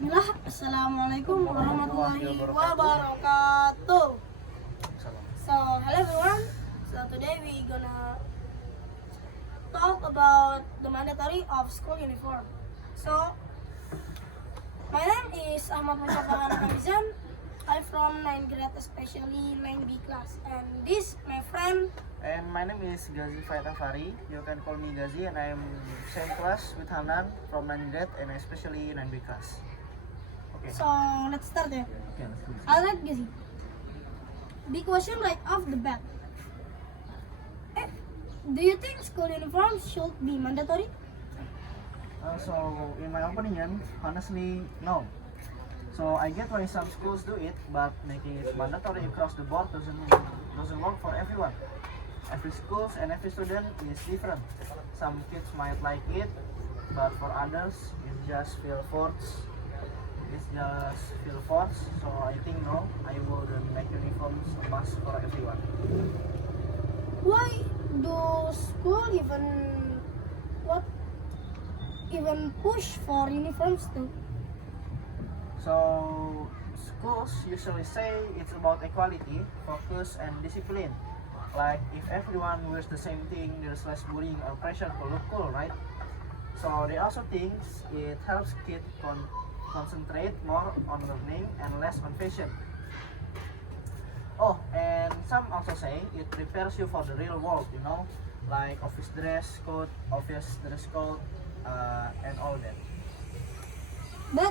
Bismillah, Assalamualaikum warahmatullahi wabarakatuh. So, hello everyone. So today we gonna talk about the mandatory of school uniform. So, my name is Ahmad Mustafa Hamizan. I'm from 9th grade, especially 9B class. And this, my friend. And my name is Gazi Faitafari. You can call me Gazi, and I'm same class with Hanan from 9th grade and especially 9B class. Okay. So, let's start there. Okay, let's do this. Alright, Gazi. Big question right off the bat. Do you think school uniforms should be mandatory? So, in my opinion, honestly, no. So I get why some schools do it, but making it mandatory across the board doesn't work for everyone. Every school and every student is different. Some kids might like it, but for others, it just feel forced. So I think no, I wouldn't make uniforms a must for everyone. Why do school even push for uniforms too? So schools usually say it's about equality, focus, and discipline. Like if everyone wears the same thing, there's less bullying or pressure to look cool, right? So they also think it helps kids concentrate more on learning and less on fashion. Oh, and some also say it prepares you for the real world, like office dress code, and all that. But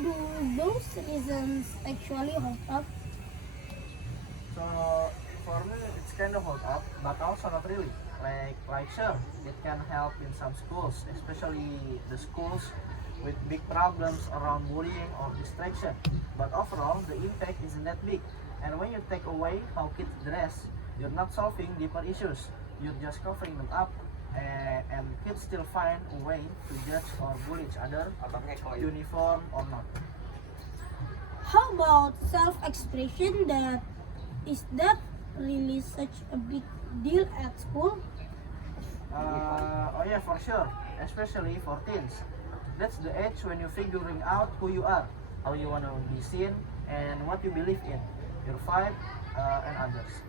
do those reasons actually hold up? So for me, it's kind of hold up, but also not really. Like sure, it can help in some schools, especially the schools with big problems around bullying or distraction. But overall, the impact isn't that big. And when you take away how kids dress, you're not solving deeper issues. You're just covering them up, and kids still find a way to judge or bully each other, uniform or not. How about self-expression? Is that really such a big deal at school? Oh yeah, for sure, especially for teens. That's the age when you're figuring out who you are, how you want to be seen, and what you believe in, your vibe, and others.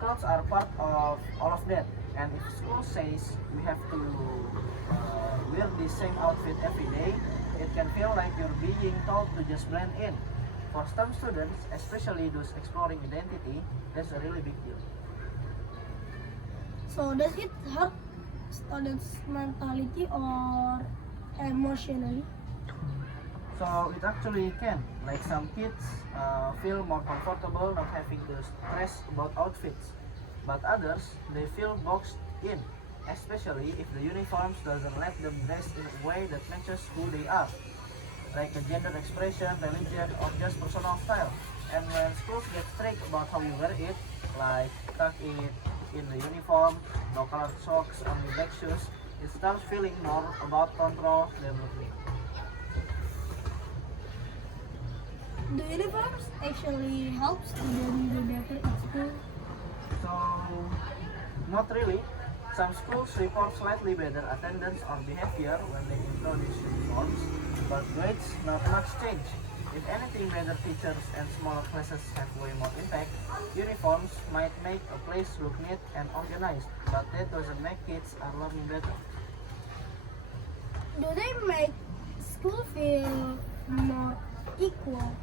Clothes are part of all of that, and if school says we have to wear the same outfit every day, it can feel like you're being told to just blend in. For some students, especially those exploring identity, that's a really big deal. So does it hurt students' mentality or emotionally? So it actually can. Like some kids feel more comfortable not having to stress about outfits, but others they feel boxed in, especially if the uniforms doesn't let them dress in a way that matches who they are, like a gender expression, religion, or just personal style. And when schools get strict about how you wear it, like tuck it in the uniform, no colored socks, only black shoes, it starts feeling more about control than looking. Do uniforms actually help students do better at school? So, not really. Some schools report slightly better attendance or behavior when they introduce uniforms, but grades not much change. If anything, better teachers and smaller classes have way more impact. Uniforms might make a place look neat and organized, but that doesn't make kids are learning better. Do they make school feel more equal?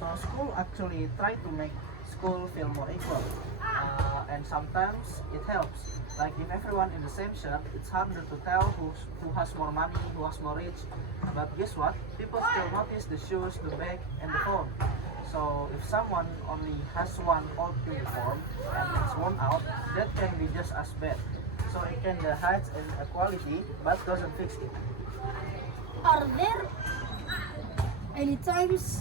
So school actually try to make school feel more equal, and sometimes it helps. Like if everyone in the same shirt, it's harder to tell who has more money, who has more rich. But guess what? People still notice the shoes, the bag, and the phone. So if someone only has one old uniform and it's worn out, that can be just as bad. So it can hide inequality, but doesn't fix it. Are there any times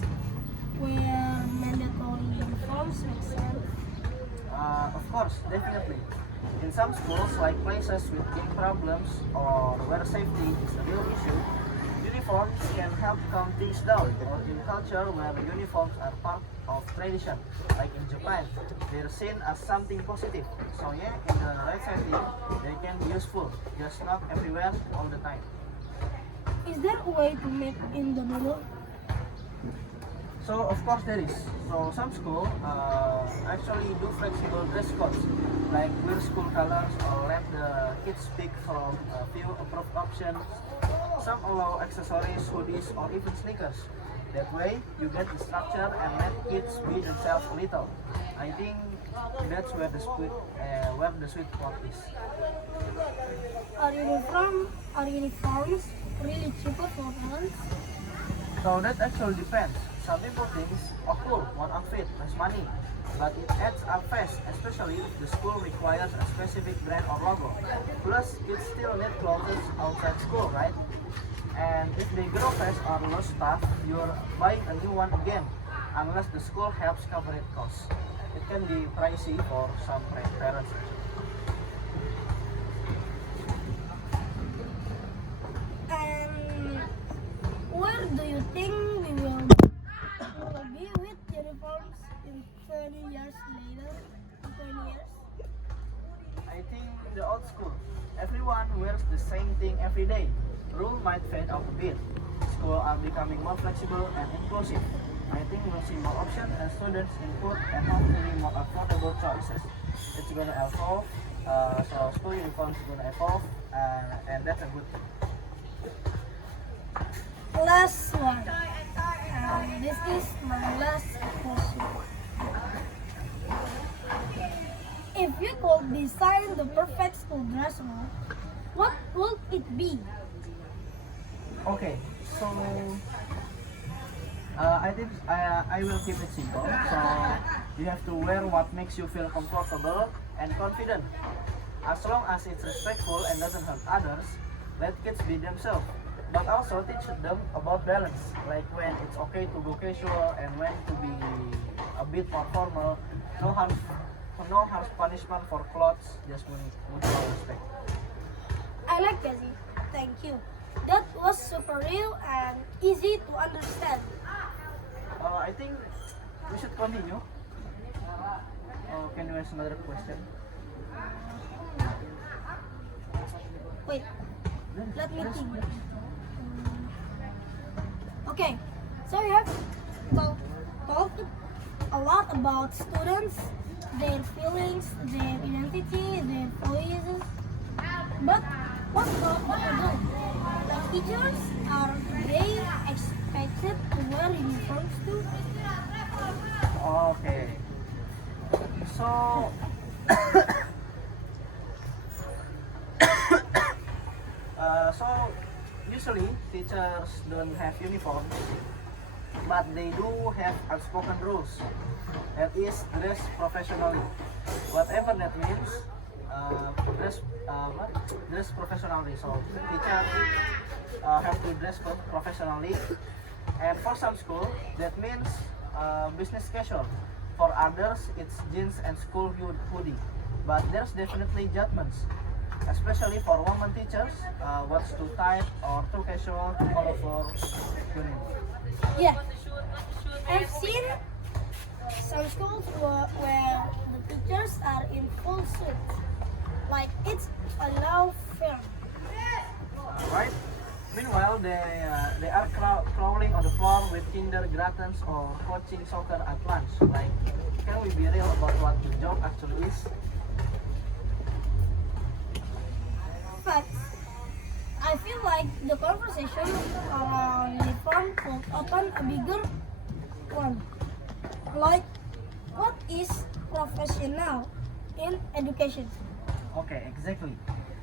where mandatory uniforms make sense? Of course, definitely. In some schools, like places with big problems or where safety is a real issue, uniforms can help calm things down. Or in culture where uniforms are part of tradition, like in Japan, they're seen as something positive. So yeah, in the right setting, they can be useful, just not everywhere all the time. Is there a way to meet in the middle? So of course there is. So some school actually do flexible dress codes, like wear school colors or let the kids pick from a few approved options. Some allow accessories, hoodies, or even sneakers. That way, you get the structure and let kids be themselves a little. I think that's where the sweet spot is. Are uniforms really cheaper for parents? So that actually depends. Some people think, oh cool, one outfit, less money. But it adds up fast, especially if the school requires a specific brand or logo. Plus, kids still need clothes outside school, right? And if they grow fast or lose stuff, you're buying a new one again, unless the school helps cover it costs. It can be pricey for some parents. And where do you think we will be with uniforms in 20 years later? 20 years? I think the old school. Everyone wears the same thing every day. Rule might fade out a bit. Schools are becoming more flexible and inclusive. I think we'll see more options and students input and hopefully more affordable choices. It's gonna evolve. So school uniforms is gonna evolve, and that's a good thing. Last one. This is my last question. If you could design the perfect school dress mode, what would it be? Okay, so I think I will keep it simple. So you have to wear what makes you feel comfortable and confident. As long as it's respectful and doesn't hurt others, let kids be themselves. But also teach them about balance, like when it's okay to go casual and when to be a bit more formal. No harsh punishment for clothes, just mutual respect. I like Jazzy. Thank you. That was super real and easy to understand. I think we should continue. Can you ask another question? Wait, let me think. Okay, so we have talked a lot about students, their feelings, their identity, their choices. But what about the adults? Like teachers, are they expected to wear uniforms too? Okay. So so usually teachers don't have uniforms, but they do have unspoken rules. That is dress professionally. Whatever that means, dress professionally. So teachers have to dress professionally, and for some school that means business casual. For others, it's jeans and school hoodie. But there's definitely judgments, especially for women teachers. What's too tight or too casual to call for union. Yeah, I've seen some schools where the teachers are in full suit, like it's a law firm. Right? Meanwhile, they are crawling on the floor with kindergartens or coaching soccer at lunch. Like, can we be real about what the job actually is? Facts. I feel like the conversation around uniform could open a bigger one. Like, what is professional in education? Okay, exactly.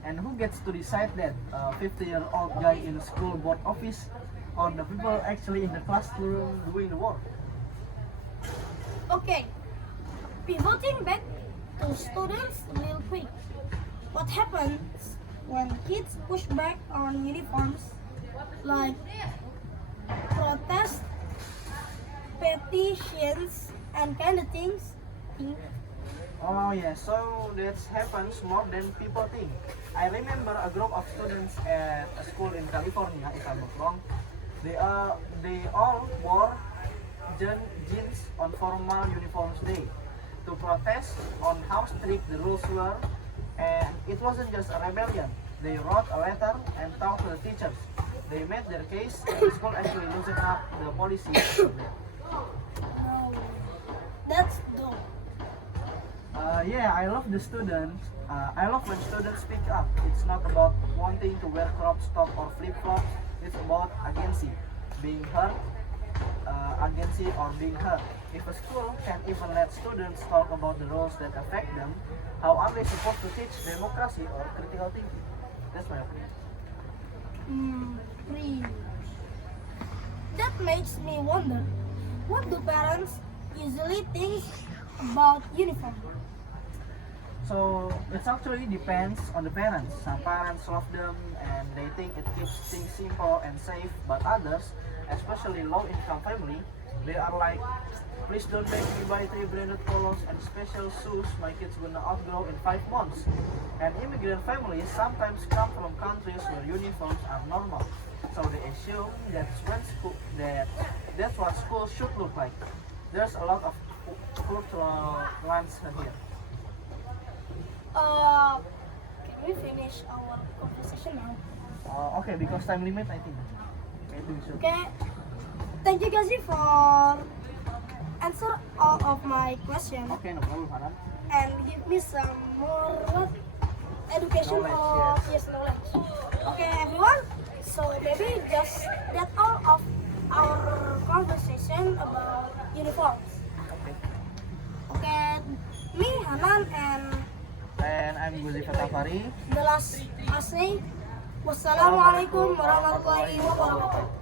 And who gets to decide that? 50-year-old guy in a school board office, or the people actually in the classroom doing the work? Okay, pivoting back to students real quick. What happens when kids push back on uniforms, like protest, petitions, and kind of things? Oh yeah, so that happens more than people think. I remember a group of students at a school in California, if I'm not wrong. They all wore jeans on formal uniforms day to protest on how strict the rules were, and it wasn't just a rebellion. They wrote a letter and talked to the teachers. They made their case, and the school actually loosened up the policy. No, that's dumb. Yeah, I love the students. I love when students speak up. It's not about wanting to wear crop top or flip flops. It's about agency, being heard, agency or being heard. If a school can even let students talk about the roles that affect them, how are they supposed to teach democracy or critical thinking? That's my opinion. Really. That makes me wonder, what do parents usually think about uniform? So it actually depends on the parents. Some parents love them and they think it keeps things simple and safe, but others, especially low-income family, they are like, please don't make me buy 3 branded polos and special shoes my kids gonna outgrow in 5 months. And immigrant families sometimes come from countries where uniforms are normal, so they assume that's what school should look like. There's a lot of cultural lines here. Can we finish our conversation now? Okay, because time limit, I think. Maybe we should. Okay. Thank you guys for answer all of my questions Okay, no problem, Hanan. and give me some more education Knowledge, or knowledge. Okay, everyone. So maybe just that's all of our conversation about uniforms. Okay. Okay, me Hanan And I'm Guzi Fatafari. the last say wassalamualaikum warahmatullahi wabarakatuh.